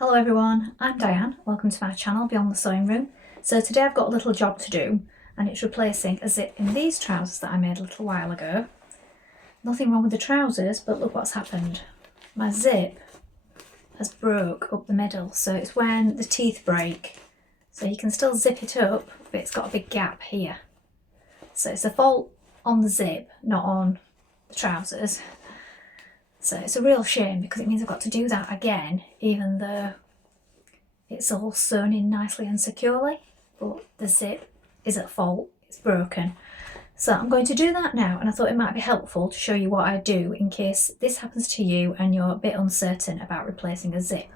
Hello everyone, I'm Diane. Welcome to my channel Beyond the Sewing Room. So today I've got a little job to do and it's replacing a zip in these trousers that I made a little while ago. Nothing wrong with the trousers, but look what's happened. My zip has broke up the middle, so it's when the teeth break. So you can still zip it up, but it's got a big gap here. So it's a fault on the zip, not on the trousers. So it's a real shame because it means I've got to do that again, even though it's all sewn in nicely and securely, but the zip is at fault, it's broken. So I'm going to do that now, and I thought it might be helpful to show you what I do in case this happens to you and you're a bit uncertain about replacing a zip.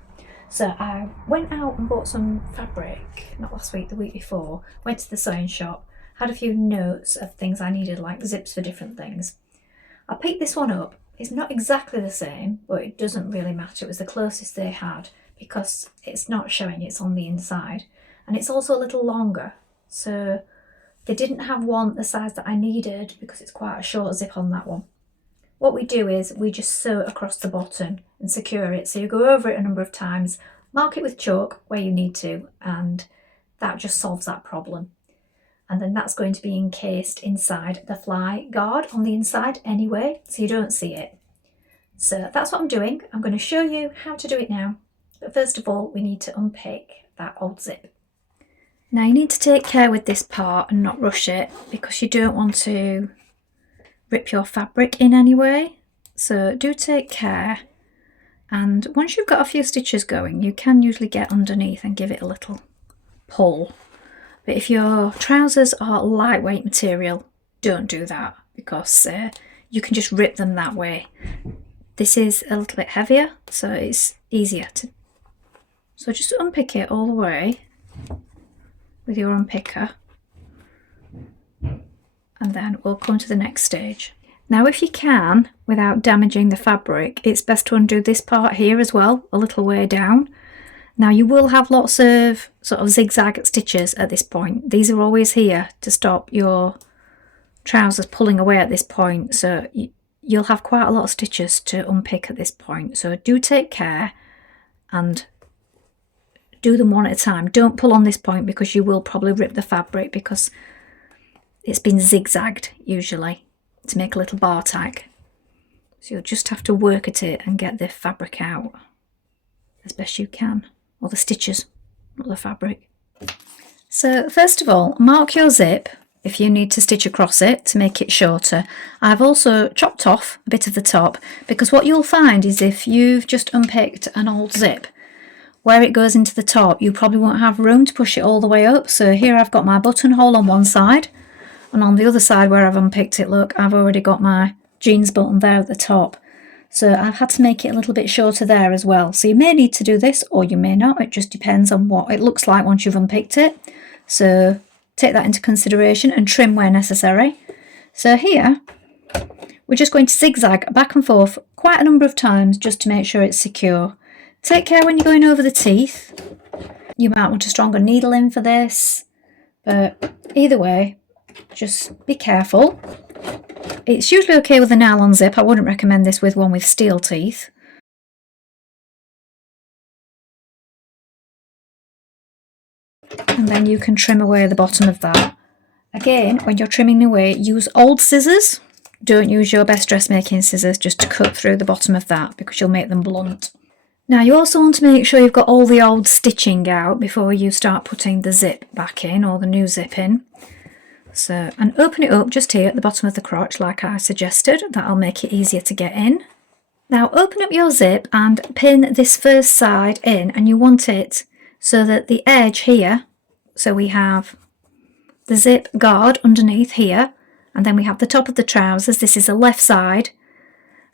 So I went out and bought some fabric, not last week, the week before, went to the sewing shop, had a few notes of things I needed, like zips for different things. I picked this one up. It's not exactly the same, but it doesn't really matter. It was the closest they had because it's not showing, it's on the inside. And it's also a little longer. So they didn't have one the size that I needed because it's quite a short zip on that one. What we do is we just sew across the bottom and secure it. So you go over it a number of times, mark it with chalk where you need to, and that just solves that problem. And then that's going to be encased inside the fly guard on the inside anyway, so you don't see it. So that's what I'm doing. I'm going to show you how to do it now. But first of all, we need to unpick that old zip. Now you need to take care with this part and not rush it because you don't want to rip your fabric in any way. So do take care. And once you've got a few stitches going, you can usually get underneath and give it a little pull. But if your trousers are lightweight material, don't do that because you can just rip them that way. This is a little bit heavier, so it's easier to... So just unpick it all the way with your unpicker. And then we'll come to the next stage. Now if you can, without damaging the fabric, it's best to undo this part here as well, a little way down. Now you will have lots of sort of zigzag stitches at this point. These are always here to stop your trousers pulling away at this point. So you'll have quite a lot of stitches to unpick at this point. So do take care and do them one at a time. Don't pull on this point because you will probably rip the fabric because it's been zigzagged usually to make a little bar tag. So you'll just have to work at it and get the fabric out as best you can. Or the stitches, not the fabric. So first of all, mark your zip if you need to stitch across it to make it shorter. I've also chopped off a bit of the top because what you'll find is if you've just unpicked an old zip, where it goes into the top, you probably won't have room to push it all the way up. So here I've got my buttonhole on one side, and on the other side where I've unpicked it, look, I've already got my jeans button there at the top. So I've had to make it a little bit shorter there as well. So you may need to do this or you may not. It just depends on what it looks like once you've unpicked it. So take that into consideration and trim where necessary. So here, we're just going to zigzag back and forth quite a number of times just to make sure it's secure. Take care when you're going over the teeth. You might want a stronger needle in for this. But either way, just be careful. It's usually okay with a nylon zip. I wouldn't recommend this with one with steel teeth. And then you can trim away the bottom of that. Again, when you're trimming away, use old scissors. Don't use your best dressmaking scissors just to cut through the bottom of that because you'll make them blunt. Now you also want to make sure you've got all the old stitching out before you start putting the zip back in or the new zip in. So, and open it up just here at the bottom of the crotch like I suggested. That'll make it easier to get in. Now open up your zip and pin this first side in, and you want it so that the edge here, so we have the zip guard underneath here, and then we have the top of the trousers. This is the left side,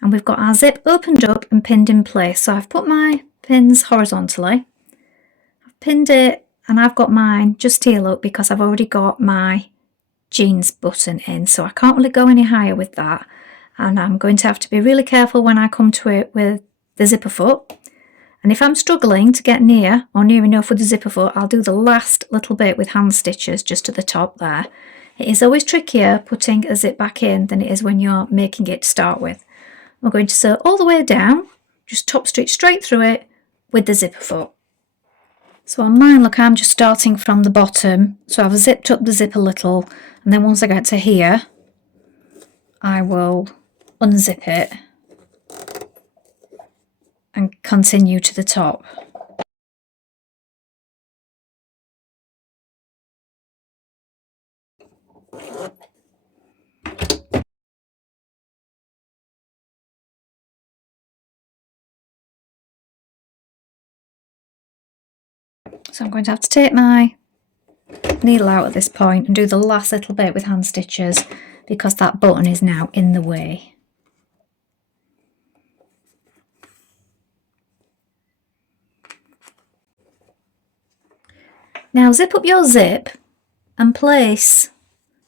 and we've got our zip opened up and pinned in place. So I've put my pins horizontally. I've pinned it, and I've got mine just here, look, because I've already got my jeans button in, so I can't really go any higher with that, and I'm going to have to be really careful when I come to it with the zipper foot. And if I'm struggling to get near or near enough with the zipper foot, I'll do the last little bit with hand stitches just at the top there. It is always trickier putting a zip back in than it is when you're making it to start with. We're going to sew all the way down, just top stitch straight through it with the zipper foot. So on mine, look, I'm just starting from the bottom. So I've zipped up the zip a little, and then once I get to here, I will unzip it and continue to the top. So I'm going to have to take my needle out at this point and do the last little bit with hand stitches because that button is now in the way. Now zip up your zip and place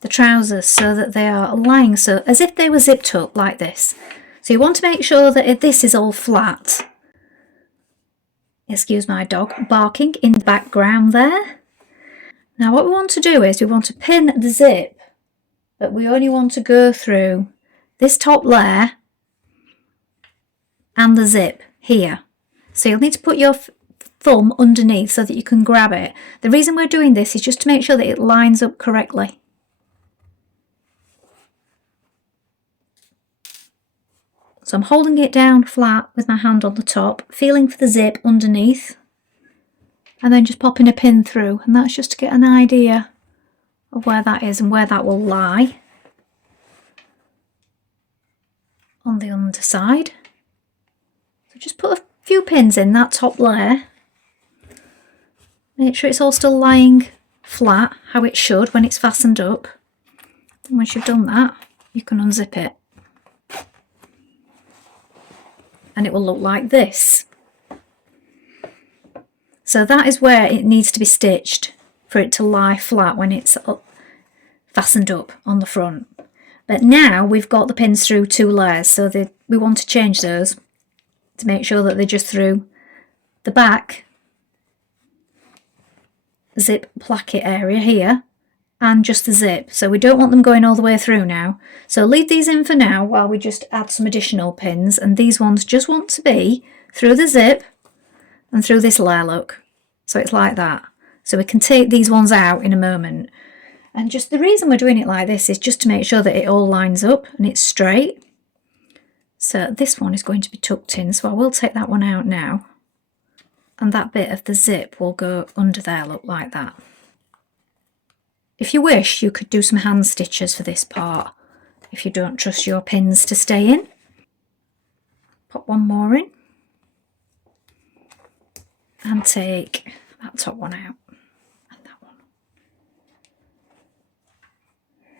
the trousers so that they are lying so as if they were zipped up like this. So you want to make sure that this is all flat. Excuse my dog barking in the background there. Now what we want to do is we want to pin the zip, but we only want to go through this top layer and the zip here. So you'll need to put your thumb underneath so that you can grab it. The reason we're doing this is just to make sure that it lines up correctly. So I'm holding it down flat with my hand on the top, feeling for the zip underneath, and then just popping a pin through, and that's just to get an idea of where that is and where that will lie on the underside. So just put a few pins in that top layer. Make sure it's all still lying flat, how it should when it's fastened up. And once you've done that, you can unzip it. And it will look like this. So that is where it needs to be stitched for it to lie flat when it's fastened up on the front. But now we've got the pins through 2 layers, so we want to change those to make sure that they're just through the back zip placket area here and just the zip. So we don't want them going all the way through now. So leave these in for now while we just add some additional pins, and these ones just want to be through the zip and through this layer, look. So it's like that. So we can take these ones out in a moment. And just the reason we're doing it like this is just to make sure that it all lines up and it's straight. So this one is going to be tucked in, so I will take that one out now. And that bit of the zip will go under there, look, like that. If you wish, you could do some hand stitches for this part if you don't trust your pins to stay in. Pop one more in and take that top one out and that one.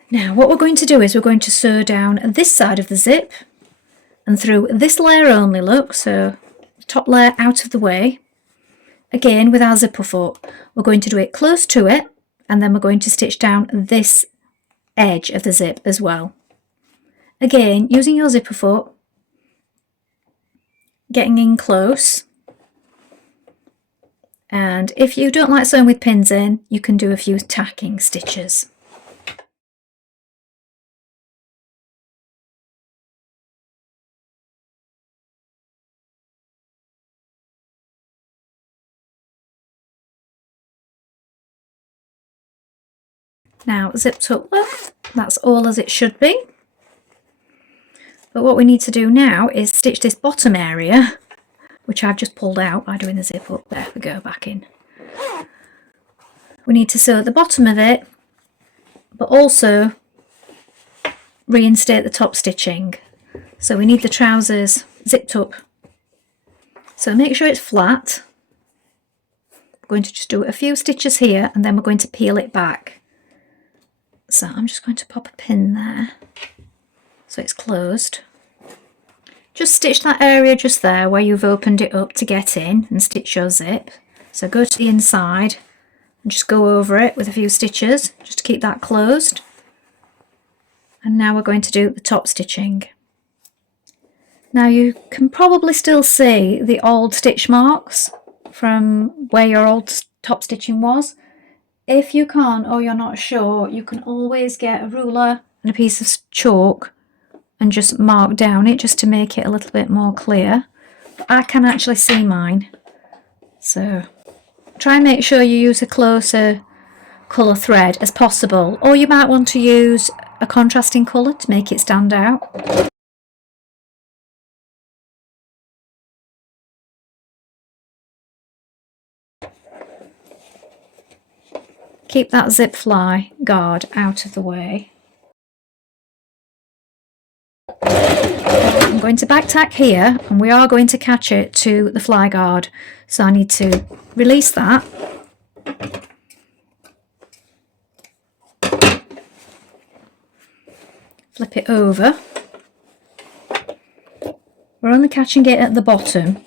Now what we're going to do is we're going to sew down this side of the zip and through this layer only, look, so the top layer out of the way. Again with our zipper foot, we're going to do it close to it, and then we're going to stitch down this edge of the zip as well. Again, using your zipper foot, getting in close. And if you don't like sewing with pins in, you can do a few tacking stitches. Now zipped up, look, that's all as it should be. But what we need to do now is stitch this bottom area, which I've just pulled out by doing the zip up. There we go, back in. We need to sew at the bottom of it, but also reinstate the top stitching. So we need the trousers zipped up. So make sure it's flat. We're going to just do a few stitches here, and then we're going to peel it back. So I'm just going to pop a pin there so it's closed. Just stitch that area just there where you've opened it up to get in and stitch your zip. So go to the inside and just go over it with a few stitches just to keep that closed. And now we're going to do the top stitching. Now you can probably still see the old stitch marks from where your old top stitching was. If you can't or you're not sure, you can always get a ruler and a piece of chalk and just mark down it just to make it a little bit more clear. I can actually see mine, so try and make sure you use a closer colour thread as possible, or you might want to use a contrasting colour to make it stand out. Keep that zip fly guard out of the way. I'm going to back tack here, and we are going to catch it to the fly guard, so I need to release that. Flip it over. We're only catching it at the bottom.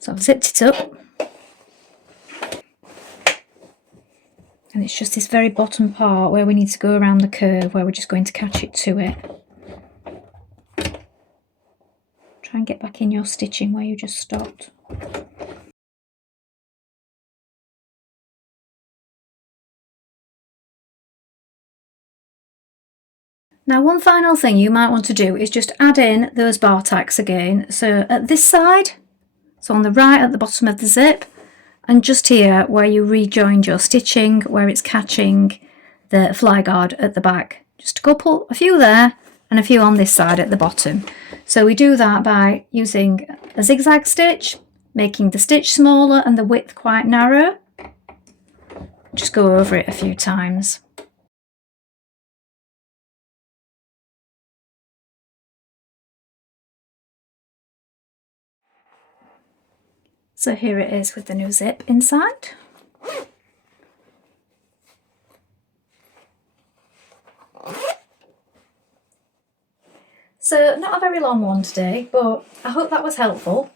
So I've zipped it up, and it's just this very bottom part where we need to go around the curve, where we're just going to catch it to it. Try and get back in your stitching where you just stopped. Now, one final thing you might want to do is just add in those bar tacks again. So at this side, so on the right at the bottom of the zip, and just here where you rejoined your stitching, where it's catching the fly guard at the back. Just a few there and a few on this side at the bottom. So we do that by using a zigzag stitch, making the stitch smaller and the width quite narrow. Just go over it a few times. So here it is with the new zip inside. So not a very long one today, but I hope that was helpful.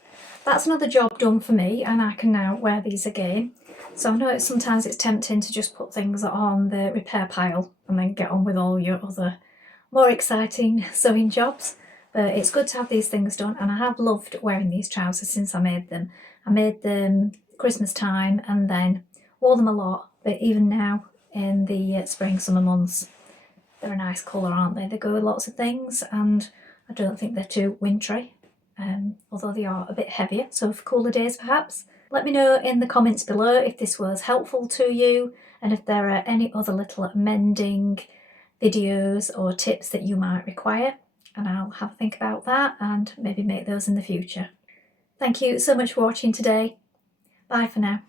That's another job done for me, and I can now wear these again. So I know sometimes it's tempting to just put things on the repair pile and then get on with all your other more exciting sewing jobs. But it's good to have these things done, and I have loved wearing these trousers since I made them. I made them Christmas time and then wore them a lot, but even now in the spring, summer months, they're a nice colour, aren't they? They go with lots of things, and I don't think they're too wintry, although they are a bit heavier, so for cooler days perhaps. Let me know in the comments below if this was helpful to you, and if there are any other little mending videos or tips that you might require, and I'll have a think about that and maybe make those in the future. Thank you so much for watching today. Bye for now.